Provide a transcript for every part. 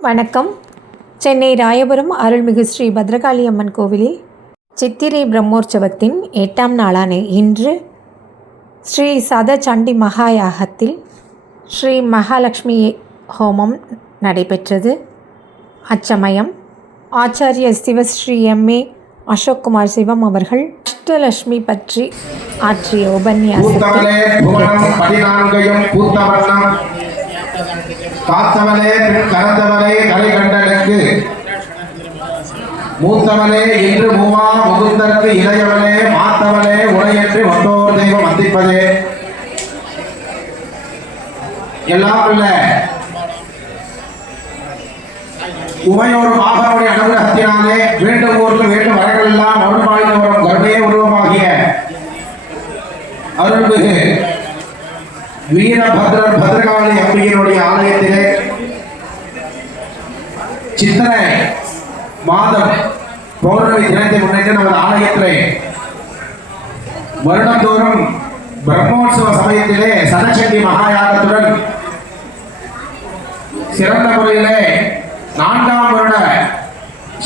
வணக்கம். சென்னை ராயபுரம் அருள்மிகு ஸ்ரீ பத்ரகாளி அம்மன் கோவிலில் சித்திரை பிரம்மோற்சவத்தின் எட்டாம் நாளான இன்று ஸ்ரீ சத சண்டி மகாயாகத்தில் ஸ்ரீ மகாலட்சுமி ஹோமம் நடைபெற்றது. அச்சமயம் ஆச்சாரிய சிவஸ்ரீ எம்ஏ அசோக்குமார் சிவம் அவர்கள் அஷ்டலட்சுமி பற்றி ஆற்றிய உபன்யாசத்தில் பூத்தவளே புவனம் கரை கண்டனுக்கு மூத்தவனே இன்று மூவா முகுந்தற்கு இளையவனே மாத்தவனே உடையன்று வந்தோர் தெய்வம் வந்திப்பதே எல்லாம் உள்ள உமையோர் மாகனுடைய அனுகிரகத்தினாலே வேண்டும் ஊருக்கு வேண்டும் வரங்கள் எல்லாம் அருள்பாய்ந்து வரும் கருணையே உருவமாகிய அருள்மிகு வீரபத்ரர் பத்ரகாளி அம்பிகையினுடைய ஆலயத்திலே சித்திரை மாதம் பௌர்ணமி தினத்தை முன்னிட்டு நமது ஆலயத்திலே வருடந்தோறும் பிரம்மோற்சவ சமயத்திலே சனச்சண்டி மகாயாகத்துடன் சிறந்த முறையிலே நான்காம் வருட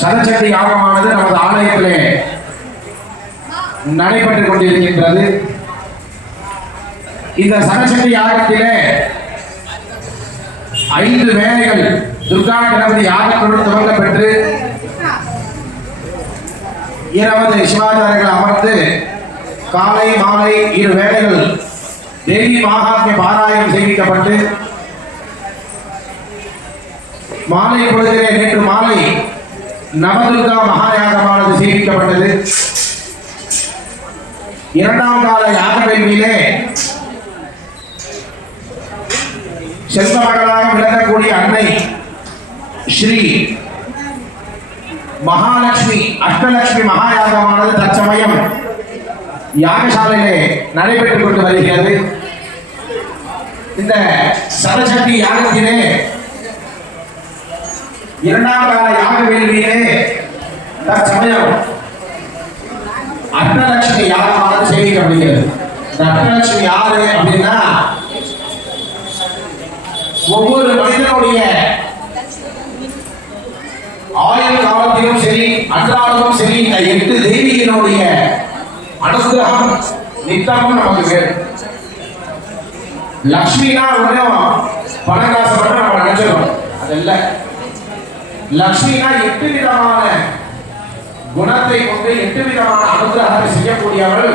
சதச்சண்டி யாகமானது நமது ஆலயத்திலே நடைபெற்றுக் கொண்டிருக்கின்றது. இந்த சரஸ்வதி யாகத்திலே ஐந்து வேலைகள் துர்கா கணபதி யாகத்துடன் துவங்க பெற்று இருபது சிவாச்சாரியர்கள் அமர்ந்து காலை மாலை இரு வேலைகள் தேவி மகாத்மிய பாராயணம் செய்விக்கப்பட்டு மாலை பொழுதிலே நேற்று மாலை நவதுர்கா மகாயாகமானது செய்விக்கப்பட்டது. இரண்டாம் கால யாக வேள்வியிலே செல்வ மகளாக விளங்கக்கூடிய அன்னை ஸ்ரீ மகாலட்சுமி அஷ்டலட்சுமி மகாயாகமானது தற்சமயம் யாகசாலையிலே நடைபெற்றுக் கொண்டு வருகிறது. இந்த சரசக்தி யாகத்திலே இரண்டாம் கால யாக வேள்வியிலே தற்சமயம் அஷ்டலட்சுமி யாகமானது செய்திக்கப்படுகிறது இந்த அஷ்டலட்சுமி யாரு அப்படின்னா ஒவ்வொரு மனிதனுடைய ஆயுள் காலத்திலும் சரி அன்றாடமும் சரி இந்த எட்டு தெய்வீகனுடைய அனுகிரகம் நித்தமும் நமக்கு வேணும் லக்ஷ்மினா உடனே பணம் காசு மட்டும் நம்ம நினைச்சிடும் அது இல்ல லக்ஷ்மினா எட்டு விதமான குணத்தை கொண்டு எட்டு விதமான அனுகிரகத்தை செய்யக்கூடியவள்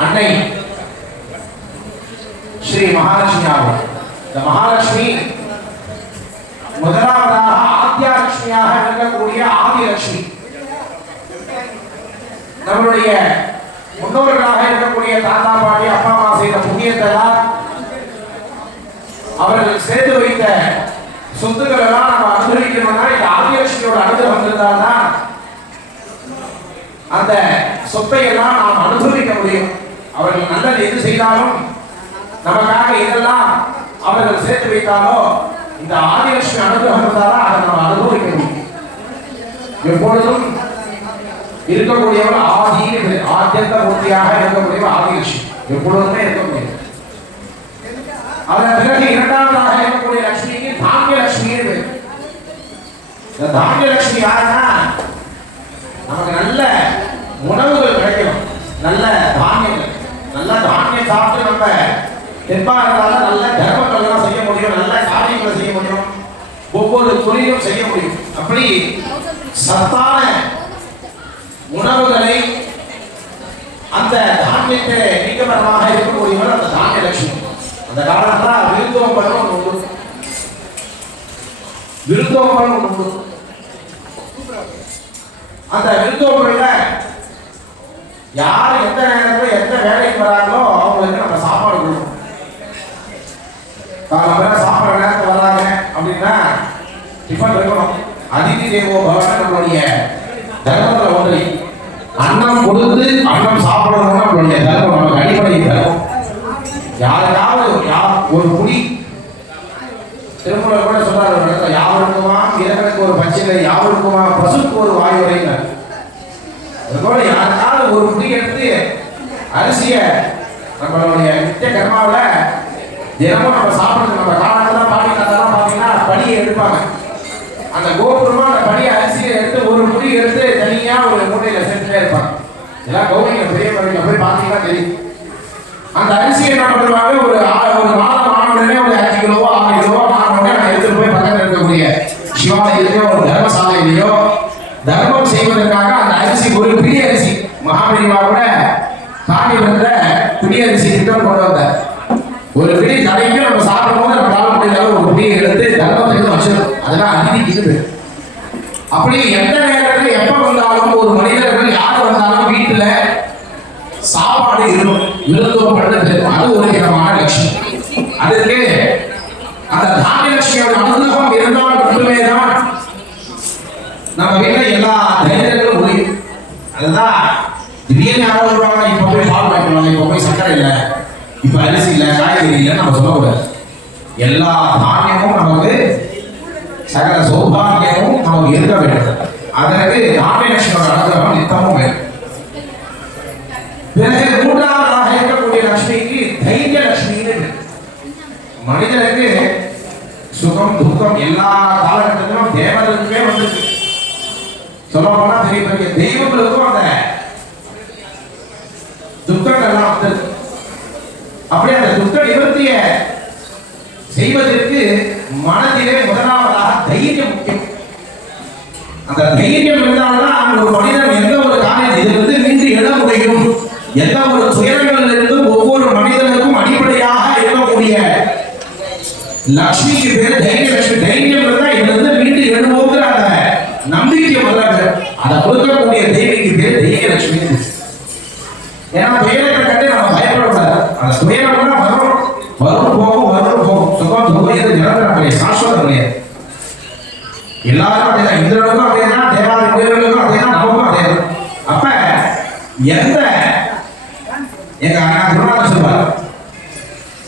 அன்னை ஸ்ரீ மகாலட்சுமி ஆகும் இந்த மகாலட்சுமி முதலாவதாக ஆத்தியாலட்சுமியாக இருக்கக்கூடிய ஆதிலட்சுமி. நம்மளுடைய முன்னோர்களாக இருக்கக்கூடிய தாத்தா பாட்டி அப்பா அம்மா செய்த புண்ணியத்தை எல்லாம் அவர்கள் சேர்த்து வைத்த சொத்துக்கள் எல்லாம் நம்ம அனுபவிக்கணும்னா இந்த ஆதிலட்சுமியோட அனுகிரகம் இருந்தால்தான் அந்த சொத்தை எல்லாம் நாம் அனுபவிக்க முடியும். அவர்கள் நல்லது எது செய்தாலும் நமக்காக இதெல்லாம் அவர்கள் சேர்த்து வைத்தாலோ இந்த ஆதிலட்சுமி அனுகிரகம் இருந்தாலும் அதை நம்ம அனுபவிக்க முடியும் எப்பொழுதும் இருக்கக்கூடியவள் ஆதி ஆத்தியந்த மூர்த்தியாக இருக்கக்கூடிய ஆதிலட்சுமி. எப்பொழுதுமே இருக்க முடியும் அதன் பிறகு இரண்டாவதாக இருக்கக்கூடிய லட்சுமிக்கு தானிய லட்சுமி இந்த தானிய லட்சுமி யாருன்னா நமக்கு நல்ல உணவுகள் கிடைக்கணும். நல்ல தானியங்கள். நல்ல தானியம் சாப்பிட்டு நம்ம தெப்பா இருந்தாலும் நல்ல தர்மங்கள் எல்லாம் செய்ய முடியும் நல்ல காரியங்களை செய்ய முடியும். ஒவ்வொரு தொழிலும் செய்ய முடியும். அப்படி சத்தான உணவுகளை அந்த தானியத்தை நீக்கமரமாக இருக்கக்கூடியவர் அந்த தானிய லட்சுமி. அந்த காலத்துல விருந்தோம்பல் ஒன்று உண்டு. விருந்தோம்பல் ஒன்று உண்டு. அந்த விருந்தோம்பல்ல யார் எந்த நேரத்தில் எந்த வேலைக்கு வராங்களோ அவங்களுக்கு நம்ம சாப்பாடு கொடுக்கணும் காலம்பர சாப்பிட்ற நேரத்தில் வராங்க அப்படின்னா டிஃபன் இருக்கணும். அதிதி தேவோ பவன நம்மளுடைய தர்மத்தில் ஒன்றை. அன்னம் கொடுத்து அன்னம் சாப்பிடணும்னா நம்மளுடைய தர்மம் நமக்கு அடிப்படை தர்மம். யாருக்காவது யார் ஒரு குடி. திருமணம் கூட சொல்றாரு ஒரு இடத்துல யாவருக்குமா இறைவனுக்கு ஒரு பச்சிலை யாவருக்குமா பசுக்கு ஒரு வாய் உரையினர் அதுபோல யாருக்காவது ஒரு குடி எடுத்து அரிசியை நம்மளுடைய நித்திய கர்மாவில் தினமும் நம்ம சாப்பிடுறது நம்ம காலத்துல பாடி கதெல்லாம் பார்த்தீங்கன்னா படியை எடுப்பாங்க. அந்த கோபுரமா அந்த படியை அரிசியை எடுத்து ஒரு முடி எடுத்து தனியா ஒரு மூட்டையில செஞ்சுட்டே இருப்பாங்க. இதெல்லாம் கௌரிங்க பெரிய போய் பார்த்தீங்கன்னா தெரியும். அந்த அரிசியை என்ன பண்ணுவாங்க? ஒரு ஒரு மாதம் ஆனவுடனே ஒரு அஞ்சு கிலோவோ ஆறு கிலோவோ ஆனவுடனே உடனே அதை எடுத்துட்டு போய் பக்கத்தில் இருக்கக்கூடிய சிவாலயத்திலேயோ ஒரு தர்மசாலையிலேயோ தர்மம் செய்வதற்காக அந்த அரிசி ஒரு பிடி அரிசி மகாபெரிவா கூட காஞ்சிபுரத்துல பிடி அரிசி திட்டம் கொண்டு வந்தார். ஒரு பிடி கடைக்கு நம்ம சாப்பிடும் போது நம்ம சாப்பிட முடியாத ஒரு பிடியை எடுத்து தர்மத்துக்கு வச்சிடும் அதெல்லாம் அநீதிக்கு இது அப்படி எந்த நேரத்தில் எப்ப வந்தாலும் ஒரு மனிதர்கள் யார் வந்தாலும் வீட்டுல சாப்பாடு இருக்கும். விருந்தோம் பண்ணது அது ஒரு விதமான லட்சியம். அதுக்கு அந்த தானியலட்சுமியோட அனுகிரகம் இருந்தால் மட்டுமே தான் நம்ம வீட்டுல எல்லா தைரியங்களும் முடியும். அதுதான் திடீர்னு யாரோ வருவாங்க இப்ப போய் பால் வாங்கிக்கலாம் இப்ப போய் சக்கரை இல்லை. இப்ப அரிசி இல்லை காய்கறி இல்லைன்னு நம்ம சொல்லக்கூடாது. எல்லா தானியமும் நமக்கு சகல சௌபாகியமும் நமக்கு இருக்க வேண்டும். அதற்கு தானியலட்சுமியோட அனுகிரகம் நித்தமும் வேண்டும் பிறகு மூன்றாவதாக இருக்கக்கூடிய லட்சுமிக்கு தைரிய லட்சுமின்னு மனிதனுக்கு சுகம் துக்கம் எல்லா காலகட்டத்திலும் தேவர்களுக்குமே வந்திருக்கு. சொல்ல போனா பெரிய பெரிய தெய்வங்களுக்கும் அந்த துக்கங்கள்லாம் வந்திருக்கு. அப்படி அந்த துக்க நிவர்த்திய செய்வதற்கு மனதிலே முதலாவதாக தைரியம் முக்கியம். அந்த தைரியம் இருந்தால்தான் ஒரு மனிதன் எந்த ஒரு காரியம் இதிலிருந்து நின்று எழ முடியும். எந்த ஒரு துயரங்களிலிருந்து ஒவ்வொரு மனிதனுக்கும் அடிப்படையாக இருக்கக்கூடிய லக்ஷ்மிக்கு பேர் தைரியம் லட்சுமி தைரியம் இருந்தால் இதிலிருந்து மீண்டு எழுவோங்கிற அந்த நம்பிக்கை முதல்ல அதை கொடுக்கக்கூடிய தெய்விக்கு பேர் தைரிய லட்சுமி ஏன்னா துயரத்தை கண்டு நம்ம பயப்படக்கூடாது அந்த துயரம் கூட வரும் வரும் போகும் வரும் போகும் சுகம் துக்கம் இது நிரந்தரம் கிடையாது சாஸ்வதம் கிடையாது எல்லாரும் அப்படிதான் இந்திரனுக்கும் அப்படிதான் தேவாதி உயிர்களுக்கும் அப்படிதான் நமக்கும் அப்படிதான் அப்ப எந்த எங்க அண்ணா குருநாதர் சொல்வார்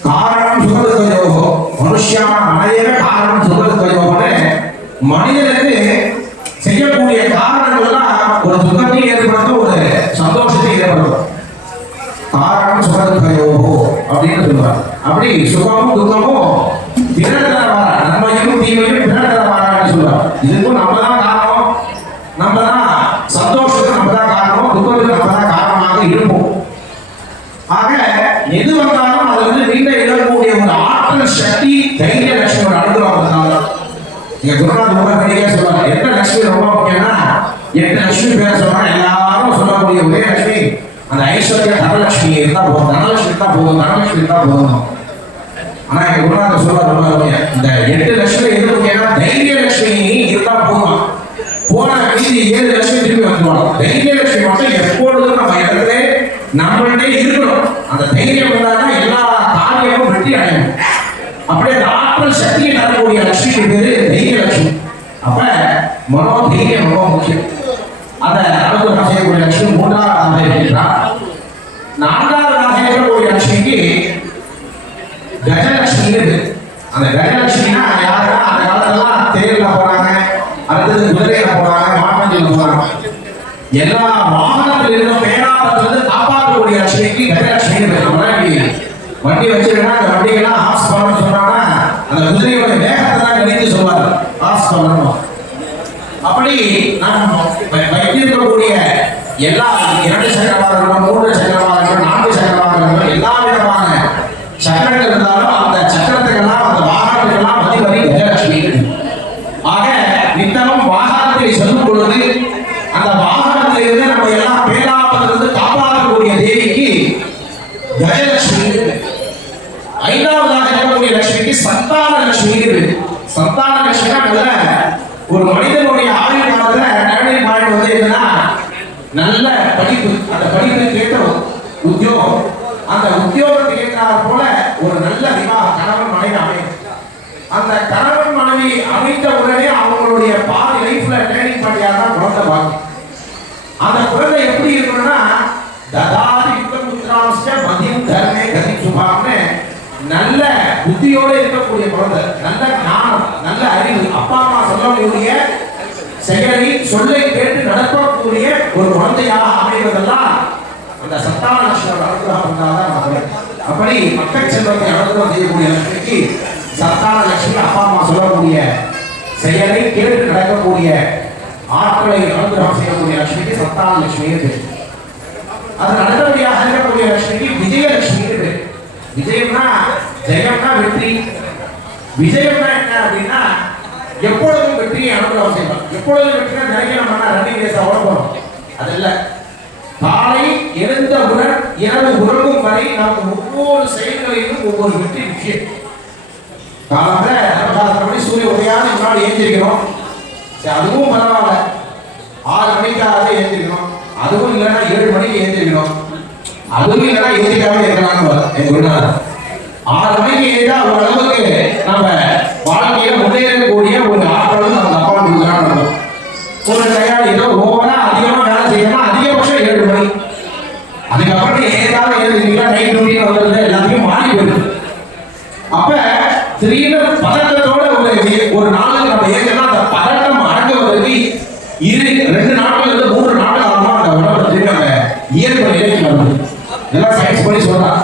காரணம் சுகதுக்கயோகோ மனுஷியான மனையவே காரணம் சுகதுக்கயோகம்னு மனிதனுக்கு செய்யக்கூடிய காரணங்கள்லாம் ஒரு துக்கத்தை ஏற்படுத்தும் ஒரு சந்தோஷத்தை ஏற்படுத்தும் காரணம் சுகதுக்கயோகோ அப்படின்னு சொல்லுவார். அப்படி சுகமும் துக்கமும் தினத்தரமான நன்மையும் தீமையும் தினத்தரமான சொல்லுவார் இதுக்கும் நம்ம தான் காரணம் நம்ம தான் சந்தோஷத்துக்கு நம்ம தான் காரணம் துக்கத்துக்கு நம்ம தான் காரணமாக இருப்போம் ஆக எது வந்தாலும் அது வந்து நீண்ட இழக்கக்கூடிய ஒரு ஆற்றல் சக்தி தைரிய லட்சுமி அனுகிரகத்தினால நீங்க குருநாத் ரொம்ப பெரிய சொல்றாங்க எந்த லட்சுமி ரொம்ப முக்கியம்னா எட்டு லட்சுமி பேர சொல்றாங்க எல்லாரும் சொல்லக்கூடிய ஒரே லட்சுமி அந்த ஐஸ்வர்ய தனலட்சுமி இருந்தா போதும். தனலட்சுமி தான் போதும் தனலட்சுமி இருந்தா போதும். ஆனா எங்க குருநாத சொல்ற ரொம்ப இந்த எட்டு லட்சுமி எது முக்கியம்னா தைரிய லட்சுமி இருந்தா போதும். போன மீதி ஏழு லட்சுமி திரும்பி வந்துடுவாங்க தைரிய லட்சுமி மட்டும் எப்பொழுதும் நம்ம இடத்துல நம்மளுடைய இருக்கணும். அந்த தைரியம் இருந்தாதான் எல்லா காரியமும் வெற்றி அடையும். அப்படியே அந்த ஆற்றல் சக்தியை தரக்கூடிய லட்சுமி பேரு தைரிய லட்சுமி அப்ப மனோ தைரியம் ரொம்ப முக்கியம். அந்த அனுகிரகம் செய்யக்கூடிய லட்சுமி மூன்றாவதாக இருக்கின்றார் நான்காவதாக இருக்கக்கூடிய லட்சுமிக்கு கஜலட்சுமி இருக்கு. அந்த கஜலட்சுமினா யாருன்னா அந்த காலத்துலாம் தேர்ல போறாங்க அடுத்தது குதிரையில போறாங்க மாட்டஞ்சில போறாங்க. எல்லா காப்பாற்றக்கூடிய லட்சுமிக்கு கஜலட்சுமி இருக்கு. வண்டி வச்சிருக்கா அந்த வண்டிகள்லாம் ஆஃப் பண்ணணும் சொல்றாங்கன்னா அந்த குதிரையோட வேகத்தை தான் கணித்து சொல்வார் ஆஃப் பண்ணணும் அப்படி நாம் வைத்திருக்கக்கூடிய எல்லா இரண்டு சக்கரமாக இருக்கட்டும் மூன்று சக்கரமாக இருக்கட்டும் நான்கு சக்கரமாக இருக்கட்டும் எல்லா விதமான சக்கரங்கள் இருந்தாலும் அந்த சக்கரத்துக்கெல்லாம் அந்த வாகனத்துக்கெல்லாம் அதிபதி கஜலட்சுமி ஆக நித்தமும் வாகனத்தில் செல்லும் பொழுது அந்த வாகனத்தில் இருந்து நம்ம எல்லாம் பேராபத்திலிருந்து காப்பாற்றக்கூடிய தேவிக்கு கஜலட்சுமி இருக்கு. ஐந்தாவதாக இருக்கக்கூடிய லட்சுமிக்கு சந்தான லட்சுமி இருக்கு சந்தான லட்சுமினா முதல்ல ஒரு மனிதனுடைய ஆயுள் காலத்துல டேர்னிங் பாயிண்ட் வந்து என்னன்னா நல்ல படிப்பு அந்த படிப்புக்கு ஏற்ற உத்தியோகம். அந்த உத்தியோகத்துக்கு ஏற்றாற் போல ஒரு நல்ல விவாக கணவன் மனைவி அமையும். அந்த கணவன் மனைவி அமைத்த உடனே அவங்களுடைய பாதி லைஃப்ல ட்ரைனிங் பாயிண்ட் தான் குழந்தை பாக்கி. அந்த குழந்தை எப்படி இருக்கணும்னா ததாதி யுத்தம் முத்ராம்ச மதியம் தர்மே கதி சுபாம்னு நல்ல புத்தியோடு இருக்கக்கூடிய குழந்தை நல்ல ஞானம் நல்ல அறிவு. அப்பா அம்மா சொல்லக்கூடிய செயலை சொல்லை கேட்டு நடக்கக்கூடிய ஒரு குழந்தையாக அமைவதெல்லாம் அந்த சத்தான லட்சணம் அனுகிரகம் பண்ணாதான் நடக்கும். அப்படி மக்கள் செல்வத்தை அனுகிரகம் செய்யக்கூடிய லட்சுமிக்கு சத்தான லட்சுமி அப்பா அம்மா சொல்லக்கூடிய செயலை கேட்டு நடக்கக்கூடிய ஆற்றலை அனுகிரகம் செய்யக்கூடிய லட்சுமிக்கு சத்தான லட்சுமி இருக்கு. அது அடுத்தபடியாக இருக்கக்கூடிய லட்சுமிக்கு விஜயலட்சுமி இருக்கு. விஜயம்னா ஜெயம்னா வெற்றி. விஜயம்னா என்ன அப்படின்னா எப்பொழுதும் வெற்றியை அனுகிரகம் செய்வார். எப்பொழுதும் வெற்றினா நினைக்கிற நம்ம ரன்னிங் ரேஸ் அவ்வளோ போகிறோம் அது காலை எழுந்தவுடன் இரவு உறங்கும் வரை நமக்கு ஒவ்வொரு செயல்களிலும் ஒவ்வொரு வெற்றி முக்கியம் காலத்துல காலத்துல மணி சூரிய உதயான முன்னாடி ஏந்திரிக்கிறோம். சரி அதுவும் பரவாயில்ல. ஆறு மணிக்காக ஏந்திரிக்கணும் அதுவும் இல்லைன்னா ஏழு மணிக்கு ஏந்திரிக்கணும் அதுவும் இல்லைன்னா ஏந்திரிக்காம இருக்கலாம்னு வரும் எங்க ஆறு மணிக்கு ஏறினா ஓரளவுக்கு நம்ம வாழ்க்கையில முன்னேறக்கூடிய ஒரு ஆற்றலும் நம்ம அப்பா கொடுக்குறான்னு அர்த்தம். ஒரு டயம் ஏதோ ஓவரா அதிகமா வேலை செய்யணும் அதிகபட்சம் ஏழு மணி அதுக்கப்புறம் ஏதாவது எழுதுறீங்களா நைட் டியூட்டின்னு வந்தது எல்லாத்தையும் மாறி போயிடுது அப்ப திடீர்னு பதட்டத்தோட ஒரு ஒரு நாளுக்கு நம்ம ஏற்கனவே அந்த பதட்டம் அடங்குவதற்கு இரு ரெண்டு நாட்கள் இருந்து மூன்று நாட்கள் ஆகுமா அந்த உடம்பு திரும்பி அந்த இயல்பு நிலைக்கு வருது சொல்லி சொல்றாங்க.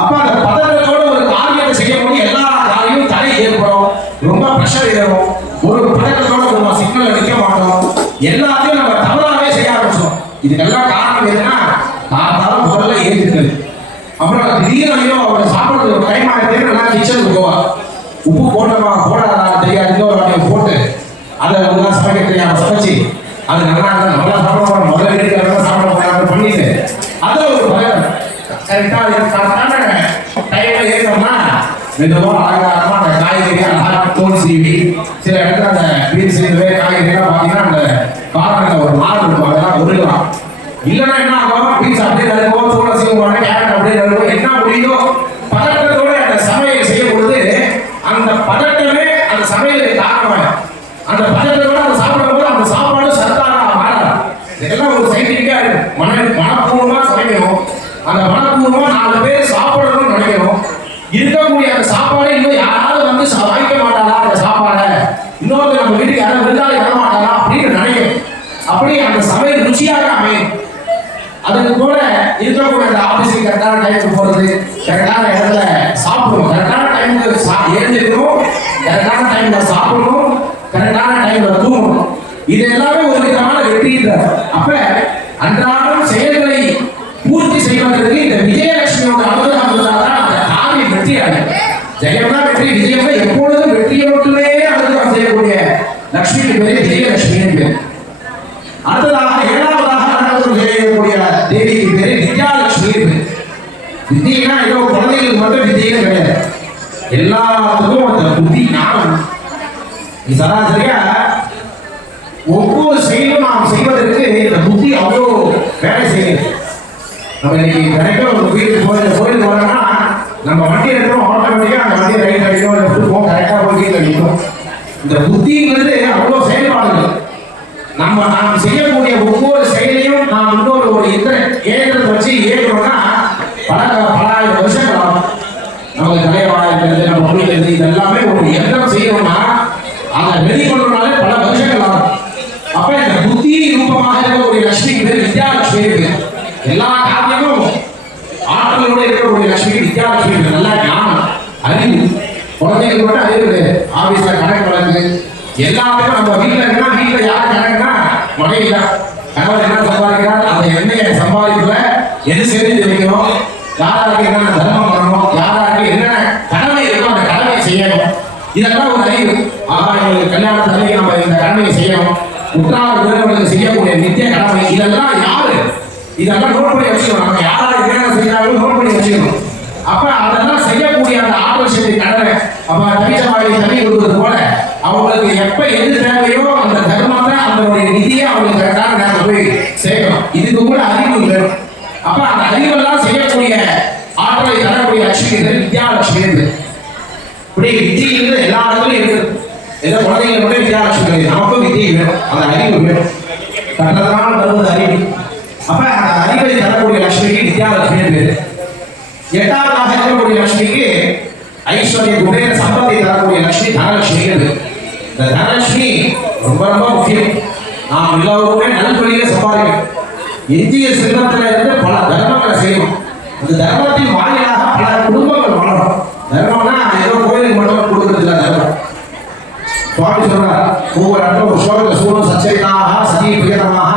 அப்ப அந்த பதட்டத்தோட ஒரு காரியத்தை செய்யும்போது எல்லா காரியமும் தடை ஏற்படும். ரொம்ப ப்ரெஷர் ஏறும் ஒரு பதட்டத்தோட நம்ம சிக்னல் நிற்க மாட்டோம். எல்லாத்தையும் நம்ம தவறாவே செய்ய ஆரம்பிச்சோம் இதுக்கெல்லாம் காரணம் எதுனா காரணம் முதல்ல ஏற்றுக்கிறது. அப்புறம் திடீர்னு அவங்க அவர் ஒரு டைம் ஆகிட்டு நல்லா கிச்சனுக்கு போவா. உப்பு போட்டோமா போடாதா தெரியாது. இன்னொரு வாட்டி போட்டு அதை நல்லா சமைக்க தெரியாம சமைச்சு அது நல்லா இருந்தா நல்லா சாப்பிட போறோம் முதல்ல இருக்கிறவங்க சாப்பிட போறாங்க பண்ணிட்டு அதை ஒரு பயம் கரெக்டா கரெக்டான டைம்ல ஏறினோம்னா மெதுவா அலங்காரமா அந்த காய்கறி அழகா தோல் சீவி சில இடத்துல அந்த பீன்ஸ் இதுவே காய்கறிலாம் பாத்தீங்கன்னா அந்த காரணம் ஒரு மாறு இருக்கும் அதெல்லாம் உருகலாம் இல்லைன்னா என்ன ஆகும் பீன்ஸ் அப்படியே தோலை சீவுவாங்க கேரட் அப்படியே நடுவோம் என்ன முடியுதோ பதட்டத்தோட அந்த சமையல் செய்யும் பொழுது அந்த பதட்டமே அந்த சமையலுக்கு காரணமாகும் அந்த பதட்டத்தோட அந்த சாப்பிடும்போது அந்த சாப்பாடு சத்தான மாறாது இதெல்லாம் ஒரு சயின்டிஃபிக்கா இருக்கு மன மனப்பூர்வமா சமைக்கணும் அந்த மனப்பூர்வமா நாலு பேர் சாப்பிடணும்னு நினைக்கணும் இருக்கக்கூடிய அந்த சாப்பாடை இன்னும் யாராவது வந்து ச- வாங்கிக்க மாட்டாளா அந்த சாப்பாடை இன்னொரு நம்ம வீட்டுக்கு யாரும் விருந்தாளி வர மாட்டாளா அப்படின்னு நினைக்கணும் அப்படி அந்த சமையல் ருச்சியாக அமையும். அதுக்கு கூட இருக்கக்கூடிய அந்த ஆபீஸுக்கு கரெக்டான டைமுக்கு போறது கரெக்டான இடத்துல சாப்பிடணும். கரெக்டான டைமுக்கு சா கரெக்டான டைம்ல சாப்பிடணும். கரெக்டான டைம்ல தூங்கணும். இது எல்லாமே ஒரு விதமான வெற்றின்றார் அப்ப அன்றாடம் செயல்களை பூர்த்தி செய்வதற்கு இந்த விஜயலட்சுமியோட அனுகிரகம் இருந்தால்தான் அந்த காரியம் வெற்றி அடையும். ஜெயம்னா வெற்றி விஜயம்னா எப்பொழுதும் வெற்றியை மட்டுமே அனுகிரகம் செய்யக்கூடிய லட்சுமி பேர் விஜயலட்சுமி பேர் அடுத்ததாக ஏழாவதாக அனுகிரகம் செய்யக்கூடிய தேவிக்கு பேரு வித்யாலட்சுமி பேர் ஏதோ குழந்தைகளுக்கு மட்டும் வித்தியன்னு கிடையாது. எல்லாத்துக்கும் அந்த புத்தி ஞானம். நீ சராசரியா ஒவ்வொரு செயலும் நாம் செய்வதற்கு இந்த புத்தி அவ்வளோ வேலை செய்யுது நம்ம இன்னைக்கு கிடைக்கும் ஒரு வீட்டுக்கு போய் கோயிலுக்கு வரோம்னா நம்ம வண்டி எடுக்கிறோம் ஆட்டோமேட்டிக்காக அந்த வண்டியை ரைட் அடிக்கும் லெஃப்ட் போகும் கரெக்டாக போய் கீழே நிற்கும் இந்த புத்திங்கிறது அவ்வளோ செயல்பாடுகள். நம்ம நாம் செய்யக்கூடிய ஒவ்வொரு செயலையும் நாம் இன்னொரு ஒரு இயந்திர இயந்திரத்தை வச்சு ஏற்றோம்னா பல பல ஆயிரம் வருஷங்கள் ஆகும். நமக்கு தலைவாழ் நம்ம முடிக்கிறது இதெல்லாமே ஒரு இயந்திரம் செய்யணும்னா அதை வெளிக்கொள்ளனாலே பல வருஷங்கள் ஆகும் அப்ப இந்த புத்தி ரூபமாக இருக்கக்கூடிய லட்சுமிக்கு பேர் வித்யாலட்சுமி இருக்கு எல்லா காரியமும் ஆற்றலோட இருக்கக்கூடிய லட்சுமி வித்யாலட்சுமி இருக்கு நல்லா ஞானம் அறிவு குழந்தைங்களுக்கு மட்டும் அறிவு கிடையாது ஆபீஸ்ல கணக்கு வழக்கு எல்லாத்துக்கும் நம்ம வீட்டுல இருந்தா வீட்டுல யார் கணக்குனா மனைவி தான் கணவர் என்ன சம்பாதிக்கிறார் அதை என்ன சம்பாதிக்கல எது சேர்த்து வைக்கணும் யாராருக்கு என்னென்ன தர்மம் பண்ணணும் யாராருக்கு என்னென்ன கடமை இருக்கோ அந்த கடமையை செய்யணும் இதெல்லாம் ஒரு ஆனால் ஆஹா இவங்களுக்கு கல்யாண தந்தைக்கு நம்ம இந்த கடமையை செய்யணும். உற்றார் உறவினர்களுக்கு செய்யக்கூடிய நித்திய கடமை இதெல்லாம் யாரு? இதெல்லாம் நோட் பண்ணி வச்சுக்கணும் நம்ம யாரால கல்யாணம் செய்யறாங்களோ நோட் பண்ணி வச்சுக்கணும் அப்ப அதெல்லாம் செய்யக்கூடிய அந்த ஆற்றல் சக்தி கடமை அப்ப தனிச்சமாடி தண்ணி கொடுக்கறது போல அவங்களுக்கு எப்ப எது தேவையோ அந்த தர்மத்தை அதனுடைய நிதியை அவங்களுக்கு கரெக்டான நேரத்தில் போய் சேர்க்கணும். இதுக்கு கூட அறிவு வேணும். அப்ப அந்த அறிவெல்லாம் செய்யக்கூடிய ஆற்றலை தரக்கூடிய லட்சுமி வித்யாலட்சுமி இப்படி வித்தியிலிருந்து எல்லா இடத்துலயும் இருக்குது. ஏதோ குழந்தைங்க மட்டும் வித்யாலட்சுமி கிடையாது நமக்கும் வித்தியை வேணும் அந்த அறிவு வேணும் கற்றதனால் வருவது அறிவு. அப்ப அந்த அறிவை தரக்கூடிய லட்சுமிக்கு வித்யாலட்சுமி பேரு. எட்டாவதாக இருக்கக்கூடிய லட்சுமிக்கு ஐஸ்வர்ய குபேர சம்பத்தை தரக்கூடிய லட்சுமி தனலட்சுமி இந்த தனலட்சுமி ரொம்ப ரொம்ப முக்கியம். நாம் எல்லோருமே நல்வழியில சம்பாதிக்கணும். இந்திய செல்வத்துல இருந்து பல தர்மங்களை செய்யணும். அந்த தர்மத்தின் வாயிலாக பல குடும்பங்கள் வளரும் தர்மம்னா ஏதோ கோயிலுக்கு மட்டும் கொடுக்கறது இல்லை தர்மம். சுவாமி சொல்றார் ஒவ்வொரு இடத்துல ஒரு சோழ சூழல் சச்சரிதாக சதி பிரியதமாக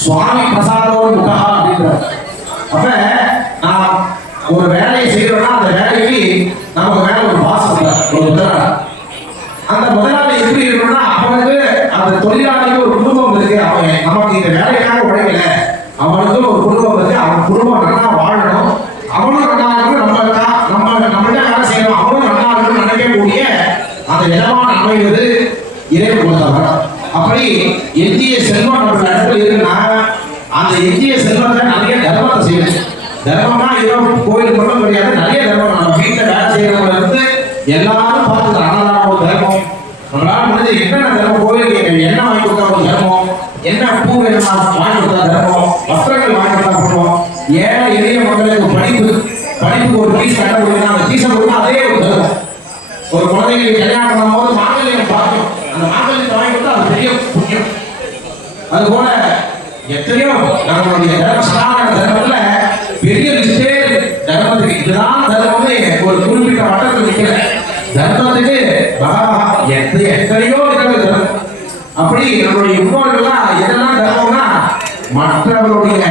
சுவாமி பிரசாதோடு முகா அப்படின்றார் அப்ப நான் ஒரு வேலையை செய்யறோம்னா அந்த வேலைக்கு நமக்கு மேல ஒரு பாசம் ஒரு முதலாளி அந்த முதலாளி எப்படி இருக்கணும்னா அவனுக்கு அந்த தொழிலாளிக்கு ஒரு குடும்பம் இருக்கு அவன் நமக்கு இந்த வேலைக்காக உழைக்கல அவனுக்கு ஒரு குடும்பம் இருக்கு அவன் குடும்பம் நல்லா வாழணும் அவனும் நல்லா இருக்கணும் நம்ம நம்ம நம்மள்ட்ட வேலை செய்யணும் அவனும் நல்லா இருக்கணும்னு நினைக்கக்கூடிய அந்த இடமான அமைவது இறைவன் கொடுத்தவன் அப்படி எஞ்சிய செல்வம் நம்ம இடத்துல இருக்குன்னா அந்த எஞ்சிய செல்வத்தை நிறைய தர்மத்தை செய்யணும். தர்மம்னா இரவு கோயில் மட்டும் கிடையாது நிறைய தர்மம். நம்ம வீட்டில் வேலை செய்யறவங்க இருந்து எல்லாரும் பார்த்து அன்னதானம் ஒரு தர்மம். நம்மளால முடிஞ்ச என்னென்ன தர்மம்? கோயிலுக்கு என்ன வாங்கி கொடுத்தா ஒரு தர்மம்? என்ன பூ வேணுமா வாங்கி கொடுத்தா தர்மம்? வஸ்திரங்கள் வாங்கி கொடுத்தா பண்ணுவோம் ஏழை எளிய மக்களுக்கு படிப்பு படிப்புக்கு ஒரு பீஸ் கட்ட அது போல எத்தனையோ நம்மளுடைய தர்ம சனாதன தர்மத்துல பெரிய விஷயத்தே தர்மத்துக்கு இதுதான் தர்மம்னு ஒரு குறிப்பிட்ட வட்டத்தில் நிக்கல தர்மத்துக்கு எத்த- எத்தனையோ இருக்கிறது தர்மம். அப்படி நம்மளுடைய முன்னோர்கள்லாம் எதெல்லாம் தர்மம்னா மற்றவர்களுடைய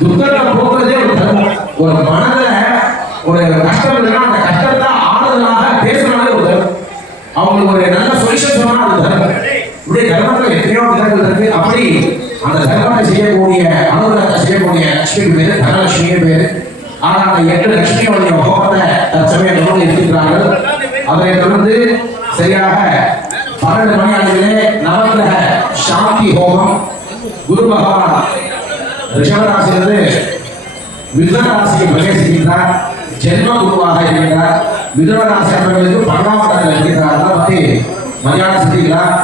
துக்கத்தை போக்குறதே ஒரு தர்மம். ஒரு மனதுல ஒரு கஷ்டம் இருக்குன்னா அந்த கஷ்டத்தை ஆறுதலாக பேசுறதே ஒரு தர்மம். அவங்களுக்கு ஒரு நல்ல சொல்யூஷன் சொன்னா அது தர்மம். இப்படி தர்மத்துல இருக்கு அப்படி அந்த தர்மத்தை செய்யக்கூடிய அனுகிரகத்தை செய்யக்கூடிய லட்சுமி பேரு தனலட்சுமி பேரு. ஆனால் அந்த எட்டு லட்சுமியுடைய முகத்தை தற்சமயம் தொடர்ந்து இருக்கிறார்கள் அதனை தொடர்ந்து சரியாக பன்னெண்டு மணி அளவிலே நவகிரக சாந்தி ஹோமம் குரு பகவான் ரிஷபராசிலிருந்து மிதுனராசியை பிரவேசிக்கின்றார். ஜென்ம குருவாக இருக்கிறார் மிதுனராசி அவர்களுக்கு பன்னெண்டாம் இடத்தில் இருக்கின்றார். அதை பற்றி மரியாதை செஞ்சுக்கலாம்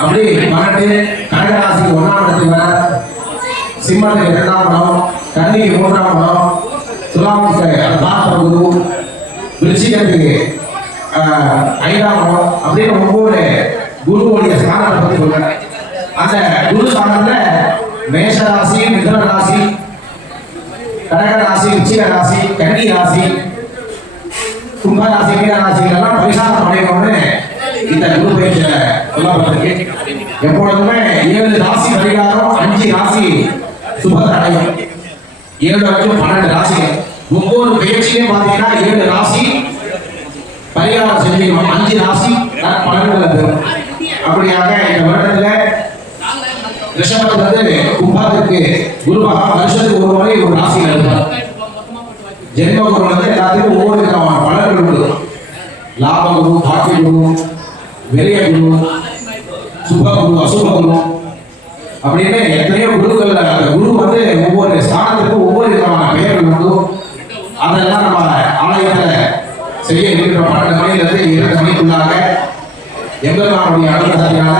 அப்படி பன்னெண்டு கடகராசிக்கு ஒன்றாம் இடத்துக்கு வர சிம்மத்துக்கு இரண்டாம் இடம் கண்ணிக்கு மூன்றாம் இடம் துலாமுக்கு தாத்த குரு விருச்சிகத்துக்கு ஐந்தாம் இடம் அப்படின்னு ஒவ்வொரு குருவுடைய ஸ்தானத்தை பற்றி சொல்றேன் அந்த குரு ஸ்தானத்துல மேஷ ராசி மிதுன ராசி கடக ராசி உச்சிக ராசி கன்னி ராசி கும்ப ராசி மீன ராசிகளெல்லாம் பரிசாரம் அடையணும்னு இந்த குரு பயிற்சியில சொல்லப்பட்டிருக்கு. எப்பொழுதுமே ஏழு ராசி பரிகாரம் அஞ்சு ராசி சுபத்தை அடையும் ஏழு அஞ்சு பன்னெண்டு ராசி. ஒவ்வொரு பயிற்சியிலையும் பார்த்தீங்கன்னா ஏழு ராசி பரிகாரம் செஞ்சுக்கணும். அஞ்சு ராசி பன்னெண்டுல பெறும் அப்படியாக இந்த வருடத்துல ரிஷபத்திலிருந்து கும்பத்துக்கு குருவாக வருஷத்துக்கு ஒரு முறை ஒரு ராசியில் இருப்பார் ஜென்ம குரு வந்து எல்லாத்துக்கும் ஒவ்வொரு விதமான பலன்கள் உண்டு. லாப குரு பாக்கிய குரு விரய குரு சுப குரு அசுப குரு அப்படின்னு எத்தனையோ குருக்கள் அந்த குரு வந்து ஒவ்வொரு ஸ்தானத்துக்கும் ஒவ்வொரு விதமான பெயர்கள் வந்து அதெல்லாம் நம்ம ஆலயத்தில் செய்ய இருக்கிற பன்னெண்டு மணிலிருந்து இரண்டு மணிக்குள்ளாக எம்பெருமானுடைய அனுகிரகத்தினால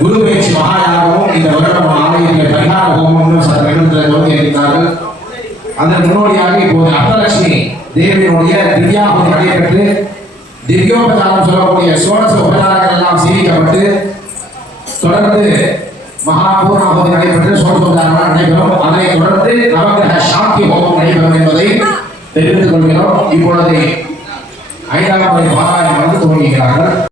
குரு பயிற்சி மகாயாகவும் இந்த வருடம் ஆலயத்தில் பரிகார ஹோமம்னு சில நிகழ்ச்சிகளை துவங்கி இருக்கிறார்கள். அதன் முன்னோடியாக இப்போது அர்த்தலட்சுமி தேவியினுடைய திவ்யாபதி நடைபெற்று திவ்யோபதாரம் சொல்லக்கூடிய சோழச உபதாரங்கள் எல்லாம் சீவிக்கப்பட்டு தொடர்ந்து மகா பூர்ணாபதி நடைபெற்று சோழசோதாரம் நடைபெறும். அதை தொடர்ந்து நவகிரக சாந்தி ஹோமம் நடைபெறும் என்பதை தெரிந்து கொள்கிறோம். இப்பொழுது ஐந்தாம் முறை பாராயணம் வந்து துவங்குகிறார்கள்.